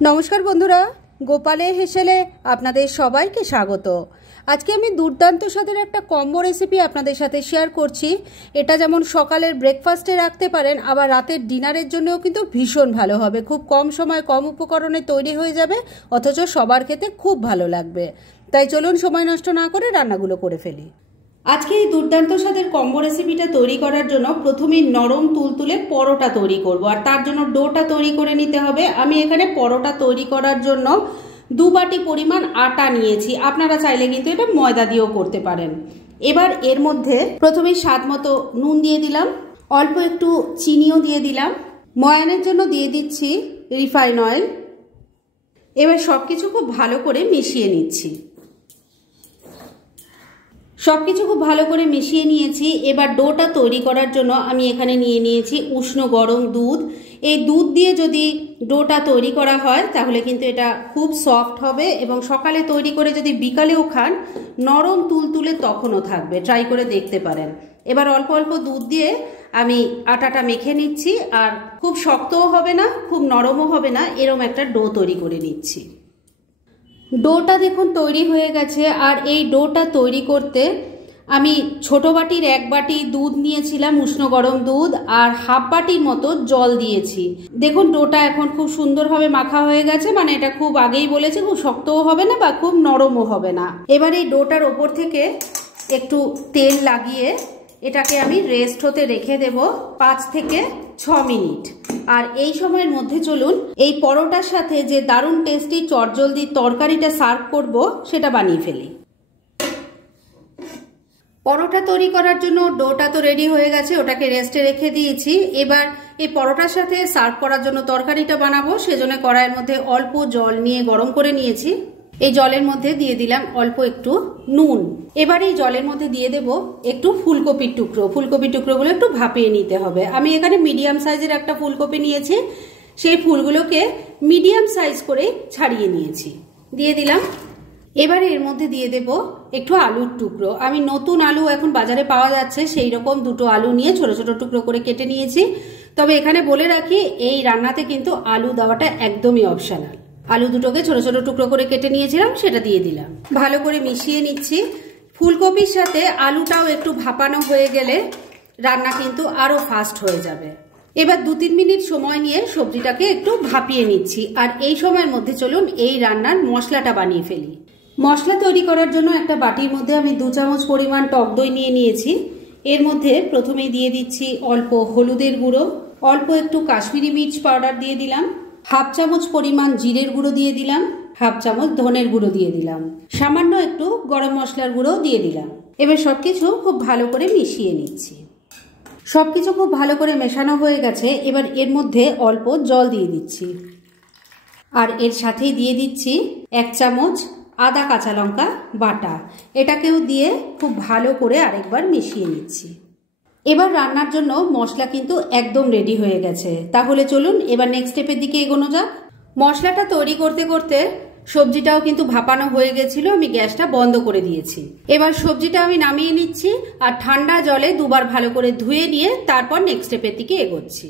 নমস্কার বন্ধুরা, গোপালে হেসেলে আপনাদের সবাইকে স্বাগত। আজকে আমি দুর্দান্ত স্বাদের একটা কম্বো রেসিপি আপনাদের সাথে শেয়ার করছি। এটা যেমন সকালের ব্রেকফাস্টে রাখতে পারেন, আবার রাতের ডিনারের জন্যও কিন্তু ভীষণ ভালো হবে। খুব কম সময় কম উপকরণে তৈরি হয়ে যাবে, অথচ সবার খেতে খুব ভালো লাগবে। তাই চলুন সময় নষ্ট না করে রান্নাগুলো করে ফেলি। আজকে এই দুর্দান্ত স্বাদের কম্বো রেসিপিটা তৈরি করার জন্য প্রথমেই নরম তুলতুলে পরোটা তৈরি করব, আর তার জন্য ডোটা তৈরি করে নিতে হবে। আমি এখানে পরোটা তৈরি করার জন্য 2 বাটি পরিমাণ আটা নিয়েছি। আপনারা চাইলে কিন্তু এটা ময়দা দিয়েও করতে পারেন। এবার এর মধ্যে প্রথমেই স্বাদ মতো নুন দিয়ে দিলাম, অল্প একটু চিনিও দিয়ে দিলাম, ময়ানের জন্য দিয়ে দিচ্ছি রিফাইন অয়েল। এবার সবকিছু খুব ভালো করে মিশিয়ে নিচ্ছি। সবকিছু খুব ভালো করে মিশিয়ে নিয়েছি। এবার ডোটা তৈরি করার জন্য আমি এখানে নিয়ে নিয়েছি উষ্ণ গরম দুধ। এই দুধ দিয়ে যদি ডোটা তৈরি করা হয় তাহলে কিন্তু এটা খুব সফট হবে, এবং সকালে তৈরি করে যদি বিকালেও খান নরম তুলতুলে তখনও থাকবে। ট্রাই করে দেখতে পারেন। এবার অল্প অল্প দুধ দিয়ে আমি আটাটা মেখে নিচ্ছি, আর খুব শক্তও হবে না খুব নরমও হবে না, এরকম একটা ডো তৈরি করে নিচ্ছি। ডোটা দেখুন তৈরি হয়ে গেছে। আর এই ডোটা তৈরি করতে আমি ছোট বাটির 1 বাটি দুধ নিয়েছিলাম, উষ্ণ গরম দুধ, আর হাফ বাটির মতো জল দিয়েছি। দেখুন ডোটা এখন খুব সুন্দরভাবে মাখা হয়ে গেছে, মানে এটা খুব আগেই বলেছি খুব শক্তও হবে না বা খুব নরমও হবে না। এবার এই ডোটার ওপর থেকে একটু তেল লাগিয়ে এটাকে আমি রেস্ট হতে রেখে দেব 5 থেকে 6 মিনিট। আর এই সময়ের মধ্যে চলুন এই পরোটার সাথে যে দারুণ টেস্টি চটজলদি তরকারিটা সার্ভ করব সেটা বানিয়ে ফেলি। পরোটা তৈরি করার জন্য ডোটা তো রেডি হয়ে গেছে, ওটাকে রেস্টে রেখে দিয়েছি। এবার এই পরোটার সাথে সার্ভ করার জন্য তরকারিটা বানাবো, সেজন্য কড়াইয়ের মধ্যে অল্প জল নিয়ে গরম করে নিয়েছি। এই জলের মধ্যে দিয়ে দিলাম অল্প একটু নুন। এবার এই জলের মধ্যে দিয়ে দেব একটু ফুলকপির টুকরো। ফুলকপির টুকরোগুলো একটু ভাপিয়ে নিতে হবে। আমি এখানে মিডিয়াম সাইজের একটা ফুলকপি নিয়েছি, সেই ফুলগুলোকে মিডিয়াম সাইজ করে ছাড়িয়ে নিয়েছি, দিয়ে দিলাম। এবারে এর মধ্যে দিয়ে দেব একটু আলুর টুকরো। আমি নতুন আলু এখন বাজারে পাওয়া যাচ্ছে, সেই রকম 2টো আলু নিয়ে ছোট ছোট টুকরো করে কেটে নিয়েছি। তবে এখানে বলে রাখি এই রান্নাতে কিন্তু আলু দেওয়াটা একদমই অপশনাল। আলু দুটোকে ছোট ছোট টুকরো করে কেটে নিয়েছিলাম, সেটা দিয়ে দিলাম। ভালো করে মিশিয়ে নিচ্ছি। ফুলকপির সাথে আলুটাও একটু ভাপানো হয়ে গেলে রান্না কিন্তু আরো ফাস্ট হয়ে যাবে। এবার 2-3 মিনিট সময় নিয়ে সবজিটাকে একটু ভাপিয়ে নিচ্ছি। আর এই সময়ের মধ্যে চলুন এই রান্নার মশলাটা বানিয়ে ফেলি। মশলা তৈরি করার জন্য একটা বাটির মধ্যে আমি 2 চামচ পরিমাণ টক দই নিয়ে নিয়েছি। এর মধ্যে প্রথমেই দিয়ে দিচ্ছি অল্প হলুদের গুঁড়ো, অল্প একটু কাশ্মীরি মির্চ পাউডার দিয়ে দিলাম, হাফ চামচ পরিমাণ জিরের গুঁড়ো দিয়ে দিলাম, হাফ চামচ ধনের গুঁড়ো দিয়ে দিলাম, সামান্য একটু গরম মশলার গুঁড়ো দিয়ে দিলাম। এবার সবকিছু খুব ভালো করে মিশিয়ে নিচ্ছি। সবকিছু খুব ভালো করে মেশানো হয়ে গেছে। এবার এর মধ্যে অল্প জল দিয়ে দিচ্ছি, আর এর সাথেই দিয়ে দিচ্ছি 1 চামচ আদা কাঁচা লঙ্কা বাটা। এটাকেও দিয়ে খুব ভালো করে আরেকবার মিশিয়ে নিচ্ছি। এবার রান্নার জন্য মশলা কিন্তু একদম রেডি হয়ে গেছে। তাহলে চলুন এবার নেক্সট স্টেপের দিকে এগোনো যাক। মশলাটা তৈরি করতে করতে সবজিটাও কিন্তু ভাপানো হয়ে গেছিল, আমি গ্যাসটা বন্ধ করে দিয়েছি। এবার সবজিটা আমি নামিয়ে নিচ্ছি, আর ঠান্ডা জলে 2 বার ভালো করে ধুয়ে নিয়ে তারপর নেক্সট স্টেপের দিকে এগোচ্ছি।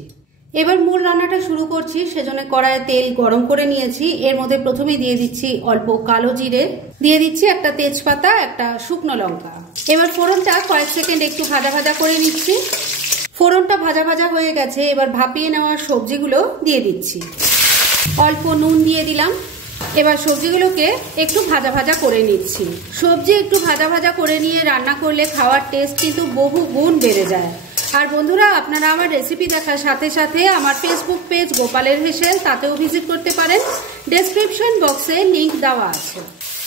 এবার মূল রান্নাটা শুরু করছি, সেজন্য কড়াইয়ে তেল গরম করে নিয়েছি। এর মধ্যে প্রথমে দিয়ে দিচ্ছি অল্প কালো জিরে, দিয়ে দিচ্ছি একটা তেজপাতা, একটা শুকনো লঙ্কা। এবার ফোড়নটা কয়েক সেকেন্ড একটু ভাজা ভাজা করে নিচ্ছি। ফোড়নটা ভাজা ভাজা হয়ে গেছে। এবার ভাপিয়ে নেওয়া সবজিগুলো দিয়ে দিচ্ছি, অল্প নুন দিয়ে দিলাম। এবার সবজিগুলোকে একটু ভাজা ভাজা করে নিচ্ছি। সবজি একটু ভাজা ভাজা করে নিয়ে রান্না করলে খাওয়ার টেস্ট কিন্তু বহু গুণ বেড়ে যায়। আর বন্ধুরা, আপনারা আমার রেসিপি দেখার সাথে সাথে আমার ফেসবুক পেজ গোপালের হেসেল, তাতেও ভিজিট করতে পারেন। ডেসক্রিপশন বক্সে লিংক দেওয়া আছে।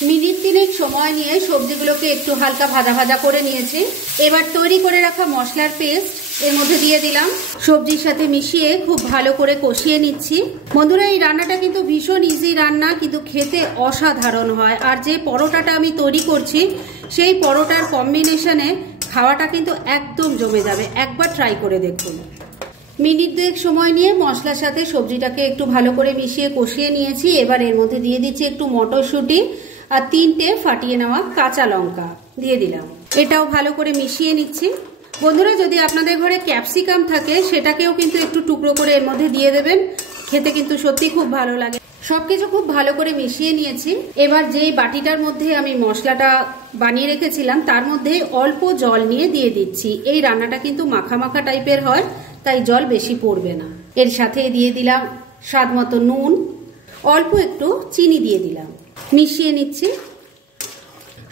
মিনিট 3 সময় নিয়ে সবজিগুলোকে একটু হালকা ভাজা ভাজা করে নিয়েছি। এবার তৈরি করে রাখা মশলার পেস্ট এর মধ্যে দিয়ে দিলাম, সবজির সাথে মিশিয়ে খুব ভালো করে কষিয়ে নিচ্ছি। বন্ধুরা, এই রান্নাটা কিন্তু ভীষণ ইজি রান্না, কিন্তু খেতে অসাধারণ হয়। আর যে পরোটাটা আমি তৈরি করছি সেই পরোটার কম্বিনেশনে খাওয়াটা কিন্তু একদম জমে যাবে। একবার ট্রাই করে দেখুন। মিনিট 2 সময় নিয়ে মশলার সাথে সবজিটাকে একটু ভালো করে মিশিয়ে কষিয়ে নিয়েছি। এবার এর মধ্যে দিয়ে দিচ্ছি একটু মটরশুঁটি আর 3টে ফাটিয়ে নেওয়া কাঁচা লঙ্কা দিয়ে দিলাম। এটাও ভালো করে মিশিয়ে নিচ্ছি। বন্ধুরা, যদি আপনাদের ঘরে ক্যাপসিকাম থাকে সেটাকেও কিন্তু একটু টুকরো করে এর মধ্যে দিয়ে দেবেন, খেতে কিন্তু সত্যি খুব ভালো লাগে। সবকিছু খুব ভালো করে মিশিয়ে নিয়েছি। এবার যেই বাটিটার মধ্যে আমি মশলাটা বানিয়ে রেখেছিলাম তার মধ্যে অল্প জল নিয়ে দিয়ে দিচ্ছি। এই রান্নাটা কিন্তু মাখা মাখা টাইপের হয়, তাই জল বেশি পড়বে না। এর সাথে দিয়ে দিলাম স্বাদ মতো নুন, অল্প একটু চিনি দিয়ে দিলাম, মিশিয়ে নিচ্ছি।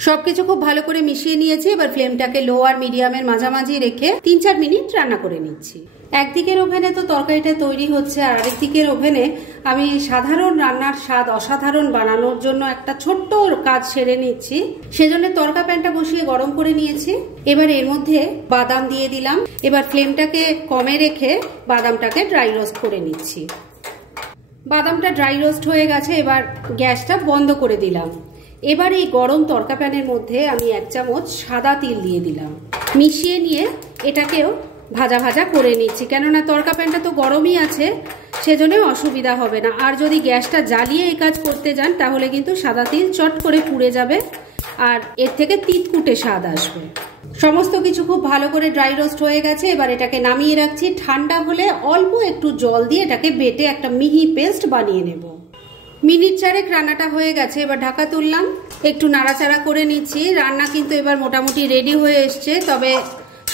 সবকিছু খুব ভালো করে মিশিয়ে নিয়েছি। এবার ফ্লেমটাকে লো আর মিডিয়ামের মাঝামাঝি রেখে 3-4 মিনিট রান্না করে নিচ্ছি। একদিকের ওভেনে তো তরকারিটা তৈরি হচ্ছে, আর আরেকদিকের ওভেনে আমি সাধারণ রান্নার স্বাদ অসাধারণ বানানোর জন্য একটা ছোট্ট কাজ সেরে নিচ্ছি। সেজন্য তরকা প্যানটা বসিয়ে গরম করে নিয়েছি। এবার এর মধ্যে বাদাম দিয়ে দিলাম। এবার ফ্লেমটাকে কমে রেখে বাদামটাকে ড্রাই রোস্ট করে নিচ্ছি। বাদামটা ড্রাই রোস্ট হয়ে গেছে, এবার গ্যাসটা বন্ধ করে দিলাম। এবার এই গরম তরকা প্যানের মধ্যে আমি 1 চামচ সাদা তিল দিয়ে দিলাম। মিশিয়ে নিয়ে এটাকেও ভাজা ভাজা করে নিচ্ছি, কেননা তরকা প্যানটা তো গরমই আছে, সেজন্য অসুবিধা হবে না। আর যদি গ্যাসটা জ্বালিয়ে এই কাজ করতে যান তাহলে কিন্তু সাদা তিল চট করে পুড়ে যাবে আর এর থেকে তিতকুটে স্বাদ আসবে। সমস্ত কিছু খুব ভালো করে ড্রাই রোস্ট হয়ে গেছে। এবার এটাকে নামিয়ে রাখছি। ঠান্ডা হলে অল্প একটু জল দিয়ে এটাকে বেটে একটা মিহি পেস্ট বানিয়ে নেব। মিনিট 4 রান্নাটা হয়ে গেছে। এবার ঢাকা তুললাম, একটু নাড়াচাড়া করে নিচ্ছি। রান্না কিন্তু এবার মোটামুটি রেডি হয়ে এসছে। তবে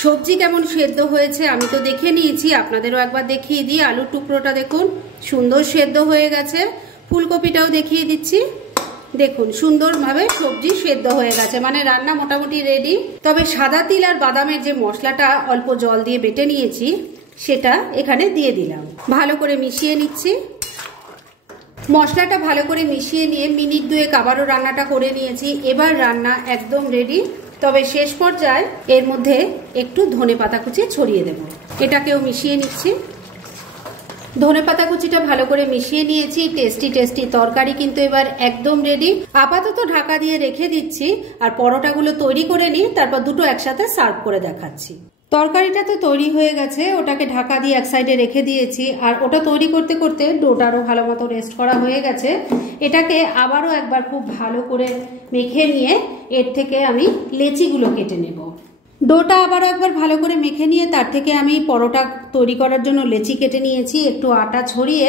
সবজি কেমন সেদ্ধ হয়েছে আমি তো দেখে নিয়েছি, আপনাদেরও একবার দেখিয়ে দিই। আলুর টুকরোটা দেখুন সুন্দর সেদ্ধ হয়ে গেছে। ফুলকপিটাও দেখিয়ে দিচ্ছি, দেখুন সুন্দরভাবে সবজি সেদ্ধ হয়ে গেছে, মানে রান্না মোটামুটি রেডি। তবে সাদা তিল আর বাদামের যে মশলাটা অল্প জল দিয়ে বেটে নিয়েছি সেটা এখানে দিয়ে দিলাম। ভালো করে মিশিয়ে নিচ্ছি। মশলাটা ভালো করে মিশিয়ে নিয়ে মিনিট 2 আবারও রান্নাটা করে নিয়েছি। এবার রান্না একদম রেডি। তবে শেষ পর্যায়ে এর মধ্যে একটু ধনেপাতা কুচি ছড়িয়ে দেব। এটাকেও মিশিয়ে নিচ্ছি। ধনেপাতা কুচিটা ভালো করে মিশিয়ে নিয়েছি। টেস্টি টেস্টি তরকারি কিন্তু এবার একদম রেডি। আপাতত ঢাকা দিয়ে রেখে দিচ্ছি আর পরোটাগুলো তৈরি করে নিই, তারপর দুটো একসাথে সার্ভ করে দেখাচ্ছি। তরকারিটা তো তৈরি হয়ে গেছে, ওটাকে ঢাকা দিয়ে এক সাইডে রেখে দিয়েছি। আর ওটা তৈরি করতে করতে ডোটারও ভালো মতো রেস্ট করা হয়ে গেছে। এটাকে আবারও একবার খুব ভালো করে মেখে নিয়ে এর থেকে আমি লেচিগুলো কেটে নেব। ডোটা আবারও একবার ভালো করে মেখে নিয়ে তার থেকে আমি পরোটা তৈরি করার জন্য লেচি কেটে নিয়েছি। একটু আটা ছড়িয়ে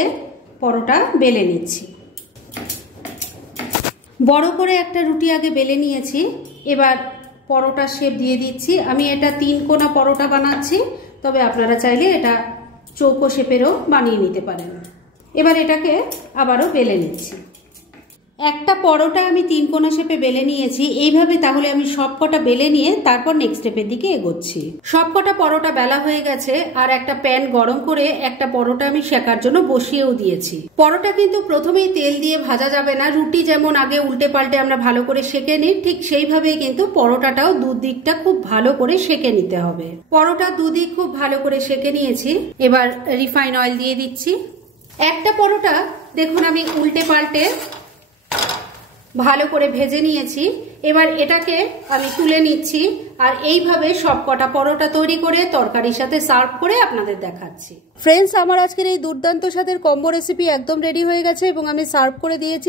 পরোটা বেলে নিচ্ছি। বড় করে একটা রুটি আগে বেলে নিয়েছি। এবার পরোটা শেপ দিয়ে দিচ্ছি। আমি এটা 3 কোনা পরোটা বানাচ্ছি, তবে আপনারা চাইলে এটা চৌকো শেপেরও বানিয়ে নিতে পারেন। এবার এটাকে আবারও বেলে নিচ্ছি। একটা পরোটা আমি 3 কোনা শেপে বেলে নিয়েছি। এইভাবে তাহলে আমি সবকটা বেলে নিয়ে তারপর নেক্সট স্টেপের দিকে এগোচ্ছি। সবকটা পরোটা বেলা হয়ে গেছে আর একটা প্যান গরম করে একটা পরোটা আমি সেকার জন্য বসিয়েও দিয়েছি। পরোটা কিন্তু প্রথমেই তেল দিয়ে ভাজা যাবে না। রুটি যেমন আগে উল্টে পাল্টে আমরা ভালো করে সেকে নিই, ঠিক সেইভাবেই কিন্তু পরোটাটাও দুদিকটা খুব ভালো করে সেকে নিতে হবে। পরোটা দুদিক খুব ভালো করে সেকে নিয়েছি। এবার রিফাইন অয়েল দিয়ে দিচ্ছি। একটা পরোটা দেখুন আমি উল্টে পাল্টে ভালো করে ভেজে নিয়েছি। এবার এটাকে আমি তুলে নিচ্ছি আর এইভাবে সবকটা পরোটা তৈরি করে তরকারির সাথে সার্ভ করে আপনাদের দেখাচ্ছি। ফ্রেন্ডস, আমার আজকের এই দুর্দান্ত স্বাদের কম্বো রেসিপি একদম রেডি হয়ে গেছে এবং আমি সার্ভ করে দিয়েছি।